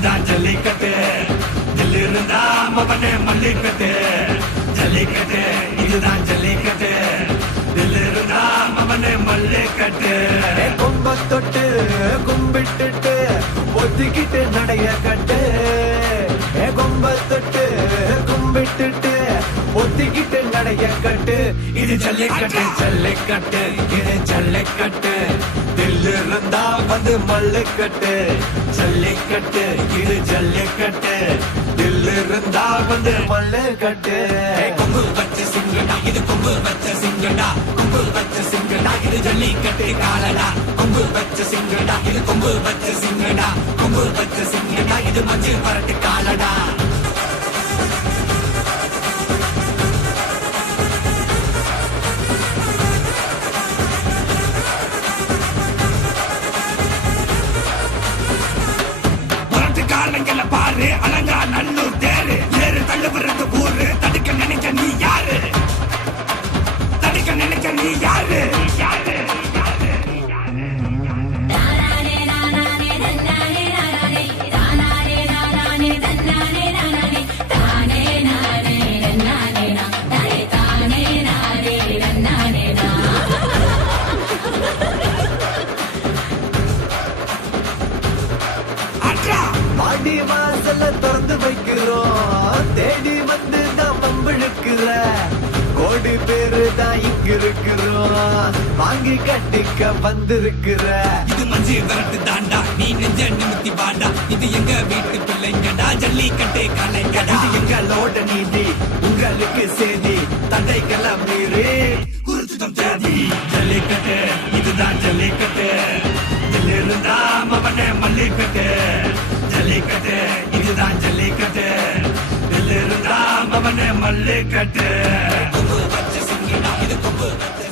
இதுதான் ஜல்லிக்கட்டு தில்லு இருந்தா மவனே மல்லிக்கட்டு ஜல்லிக்கட்டு இதுதான் ஜல்லிக்கட்டு தில்லு இருந்தா மவனே மல்லிக்கட்டு கொம்ப தொட்டு கும்பிட்டுட்டு ஒத்திக்கிட்டு நடைய கட்டு கொம்ப தொட்டு கும்பிட்டுட்டு ஒத்திக்கிட்டு நடைய கட்டு இது ஜல்லிக்கட்டு ஜல்லிக்கட்டு இது ஜல்லிக்கட்டு தில்லு இருந்தா வந்து மல்லுக்கட்டு ஜல்லிக்கட்டு இது ஜல்லிக்கட்டு தில்லு இருந்தா வந்து மல்லுக்கட்டு கொம்பு வச்ச சிங்கடா இது கொம்பு வச்ச சிங்கடா கொம்பு வச்ச சிங்கடா இது ஜல்லிக்கட்டு காலடா கொம்பு வச்ச சிங்கடா இது கொம்பு வச்ச சிங்கடா கொம்பு வச்ச சிங்கடா இது மஞ்சள் பரட்டு காலடா காலங்கள பாரு அலங்கா நல்லூர் தேரு ஏறு தள்ளுபுறது ஊரு தடுக்க நினைக்க நீ யாரு தடுக்க நினைக்க நீ யாரு யாரு பாடி வாசல திறந்து வைக்கிறோம் தேடி வந்து நாம் வம்பிழுக்கிற கோடி பேரு தான் இங்க இருக்கிறோம் வாங்கி கட்டிக்க வந்திருக்கிற இது மஞ்சு விரட்டு தாண்டா நீ நெஞ்ச நிமித்தி வாண்டா இது எங்க வீட்டு பிள்ளைங்கடா ஜல்லிக்கட்டு கலைங்கடா இது எங்களோட நீதி உங்களுக்கு செய்தி தடைக்கெல்லாம் மீறி குறிச்சுதம் தேதி ஜல்லிக்கட்டு இதுதான் ஜல்லிக்கட்டு இதில் இருந்தா மவனே மல்லிக்கட்டு ஜல்லிக்கட்டு இதுதான் ஜல்லிக்கட்டு இதில் இருந்தா மவனே மல்லிக்கட்டு கொம்பு வச்ச சிங்கடா இது கொம்பு வச்ச